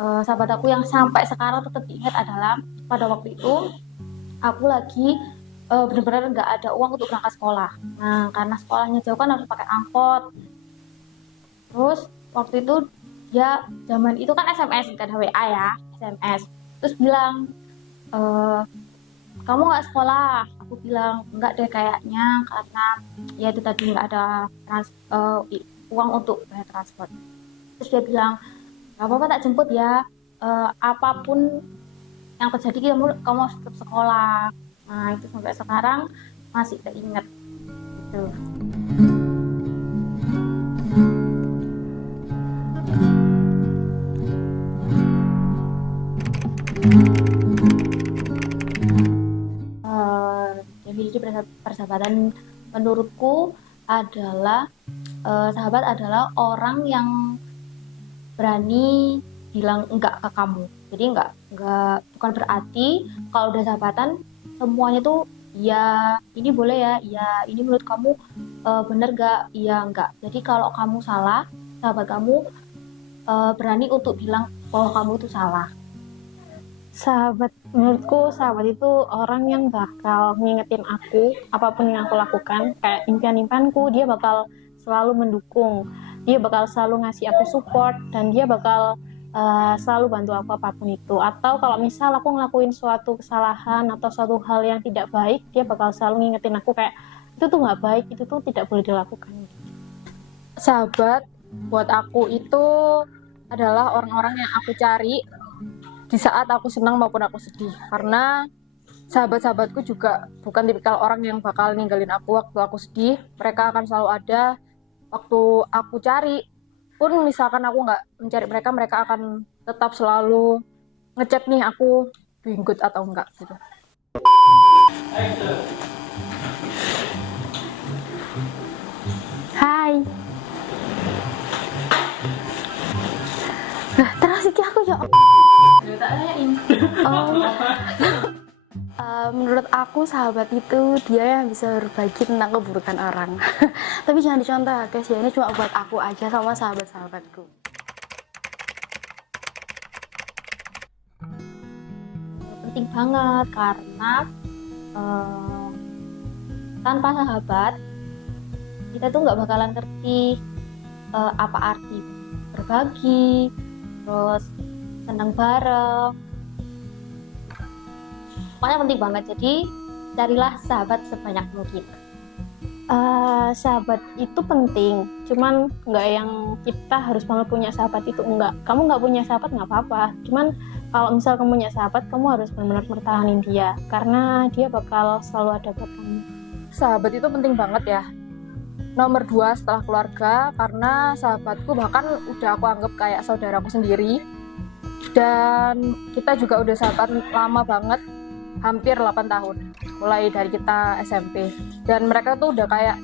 sahabat aku yang sampai sekarang tetap diingat adalah pada waktu itu aku lagi benar-benar nggak ada uang untuk berangkat sekolah. Nah, karena sekolahnya jauh kan harus pakai angkot. Terus waktu itu dia zaman itu kan SMS, nggak ada WA ya, SMS. Terus bilang, "Eh, kamu nggak sekolah?" Aku bilang nggak deh kayaknya, karena ya itu tadi nggak ada uang untuk bayar transport. Terus dia bilang, "Gak apa-apa, tak jemput ya. Apapun yang terjadi kamu harus tetap sekolah." Nah itu sampai sekarang masih keinget gitu. Definisi persahabatan menurutku adalah sahabat adalah orang yang berani bilang enggak ke kamu. Jadi enggak bukan berarti kalau udah sahabatan semuanya tuh ya ini boleh ya, ya ini menurut kamu bener gak, iya enggak. Jadi kalau kamu salah, sahabat kamu berani untuk bilang bahwa kamu itu salah. Menurutku sahabat itu orang yang bakal ngingetin aku apapun yang aku lakukan, kayak impian-impianku dia bakal selalu mendukung, dia bakal selalu ngasih aku support, dan dia bakal selalu bantu aku apapun itu. Atau kalau misal aku ngelakuin suatu kesalahan atau suatu hal yang tidak baik, dia bakal selalu ngingetin aku kayak itu tuh nggak baik, itu tuh tidak boleh dilakukan. Sahabat buat aku itu adalah orang-orang yang aku cari di saat aku senang maupun aku sedih, karena sahabat-sahabatku juga bukan tipikal orang yang bakal ninggalin aku waktu aku sedih. Mereka akan selalu ada waktu aku cari. Pun misalkan aku nggak mencari mereka, mereka akan tetap selalu ngecek nih aku doing good atau enggak gitu. Hai. Nah, terus iki aku ya. Menurut aku sahabat itu dia yang bisa berbagi tentang keburukan orang. Tapi jangan dicontoh guys ya, ini cuma buat aku aja sama sahabat-sahabatku. Penting banget karena tanpa sahabat kita tuh nggak bakalan ngerti apa arti berbagi, terus senang bareng. Pokoknya penting banget, jadi carilah sahabat sebanyak mungkin. Sahabat itu penting, cuman nggak yang kita harus banget punya sahabat itu, enggak. Kamu nggak punya sahabat nggak apa-apa, cuman kalau misal kamu punya sahabat, kamu harus benar-benar pertahanin dia, karena dia bakal selalu ada buat kamu. Sahabat itu penting banget ya. Nomor 2 setelah keluarga, karena sahabatku bahkan udah aku anggap kayak saudaraku sendiri. Dan kita juga udah sahabat lama banget, hampir 8 tahun, mulai dari kita SMP. Dan mereka tuh udah kayak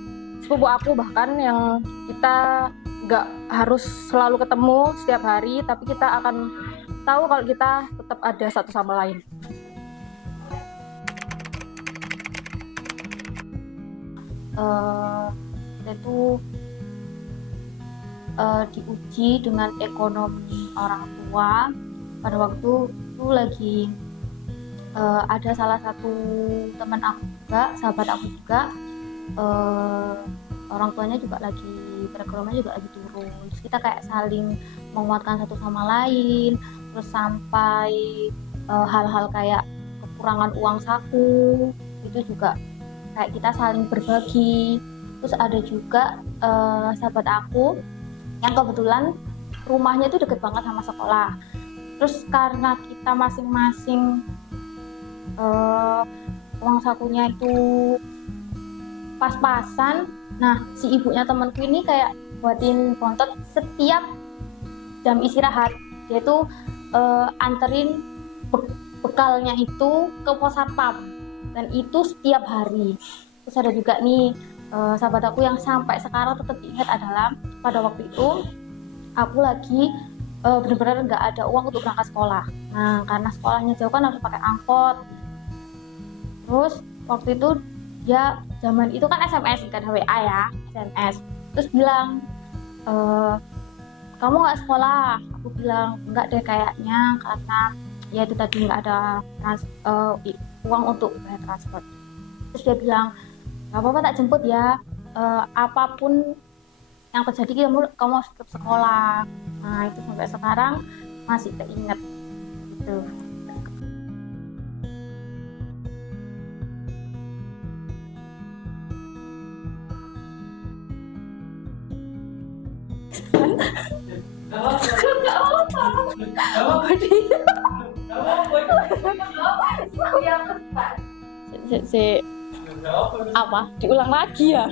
sepupu aku, bahkan yang kita nggak harus selalu ketemu setiap hari, tapi kita akan tahu kalau kita tetap ada satu sama lain. Kita itu diuji dengan ekonomi orang tua. Pada waktu itu lagi ada salah satu teman aku juga, sahabat aku juga, orang tuanya juga lagi perekonomiannya juga lagi turun. Terus kita kayak saling menguatkan satu sama lain. Terus sampai hal-hal kayak kekurangan uang saku itu juga kayak kita saling berbagi. Terus ada juga sahabat aku yang kebetulan rumahnya itu deket banget sama sekolah. Terus karena kita masing-masing uang sakunya itu pas-pasan, nah si ibunya temanku ini kayak buatin bontot setiap jam istirahat. Dia tuh anterin bekalnya itu ke pos satpam, dan itu setiap hari. Terus ada juga nih sahabat aku yang sampai sekarang tetap diingat adalah pada waktu itu aku lagi benar-benar nggak ada uang untuk berangkat sekolah. Nah karena sekolahnya jauh kan harus pakai angkot. Terus waktu itu dia zaman itu kan SMS, nggak ada WA ya, SMS. Terus bilang, kamu nggak sekolah? Aku bilang enggak deh kayaknya, karena ya itu tadi nggak ada uang untuk bayar transport. Terus dia bilang, nggak apa-apa tak jemput ya, apapun yang terjadi kamu harus tetap sekolah. Nah itu sampai sekarang masih keinget gitu. Apa? Diulang lagi ya?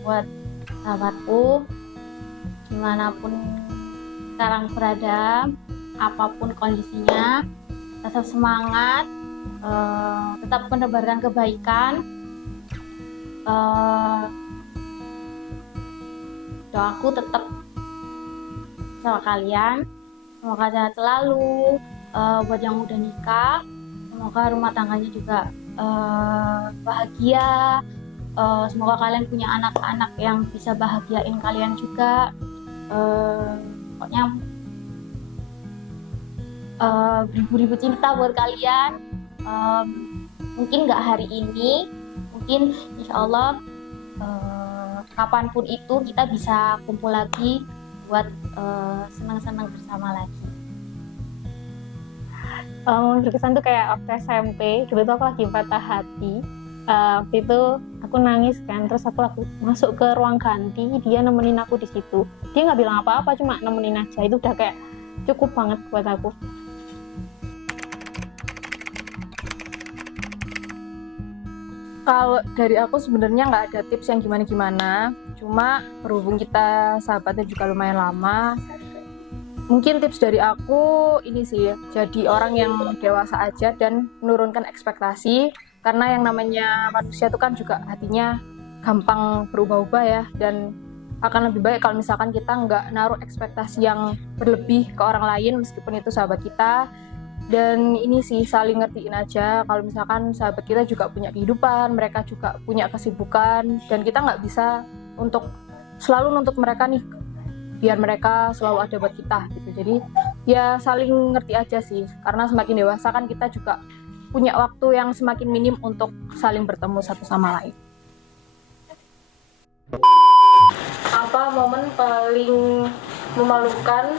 Buat sahabatku, dimanapun sekarang berada, apapun kondisinya, tetap semangat, tetap menebarkan kebaikan. Doaku tetap sama kalian, semoga sehat selalu. Buat yang udah nikah, semoga rumah tangganya juga bahagia. Semoga kalian punya anak-anak yang bisa bahagiain kalian juga. Pokoknya beribu-ribu cinta buat kalian. Mungkin nggak hari ini, mungkin insya Allah kapanpun itu kita bisa kumpul lagi buat senang-senang bersama lagi. Momen berkesan tuh kayak waktu SMP, dulu tuh aku lagi patah hati. Waktu itu aku nangis kan, terus aku masuk ke ruang ganti, dia nemenin aku di situ. Dia nggak bilang apa-apa, cuma nemenin aja. Itu udah kayak cukup banget buat aku. Kalau dari aku sebenarnya nggak ada tips yang gimana-gimana, cuma berhubung kita sahabatnya juga lumayan lama, mungkin tips dari aku ini sih, jadi orang yang dewasa aja dan menurunkan ekspektasi, karena yang namanya manusia itu kan juga hatinya gampang berubah-ubah ya, dan akan lebih baik kalau misalkan kita nggak naruh ekspektasi yang berlebih ke orang lain meskipun itu sahabat kita. Dan ini sih saling ngertiin aja kalau misalkan sahabat kita juga punya kehidupan, mereka juga punya kesibukan, dan kita nggak bisa untuk selalu nuntut mereka nih biar mereka selalu ada buat kita gitu. Jadi ya saling ngerti aja sih, karena semakin dewasa kan kita juga punya waktu yang semakin minim untuk saling bertemu satu sama lain. Apa momen paling memalukan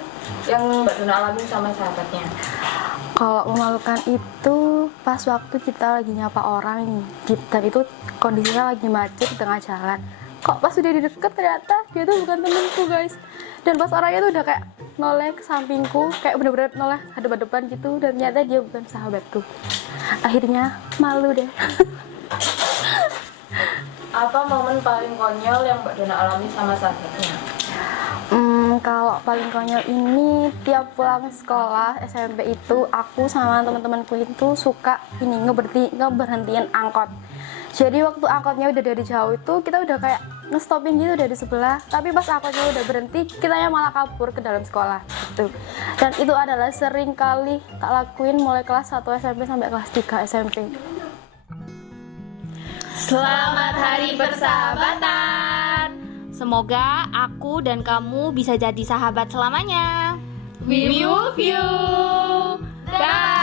yang Mbak Dona alami sama sahabatnya? Kalau memalukan itu pas waktu kita lagi nyapa orang nih, dan itu kondisinya lagi macet di tengah jalan. Kok pas udah di deket ternyata dia tuh bukan temenku guys. Dan pas orangnya tuh udah kayak noleh ke sampingku, kayak bener-bener noleh hadap-hadapan gitu, dan ternyata dia bukan sahabatku. Akhirnya malu deh. Apa momen paling konyol yang Mbak Dona alami sama sahabatnya? Kalau paling konyol ini tiap pulang sekolah SMP itu aku sama teman-temanku itu suka ngeberhentiin angkot. Jadi waktu angkotnya udah dari jauh itu kita udah kayak ngestopin gitu dari sebelah, tapi pas angkotnya udah berhenti kitanya malah kabur ke dalam sekolah gitu. Dan itu adalah sering kali tak lakuin mulai kelas 1 SMP sampai kelas 3 SMP. Selamat Hari Persahabatan. Semoga aku dan kamu bisa jadi sahabat selamanya. We love you. Bye.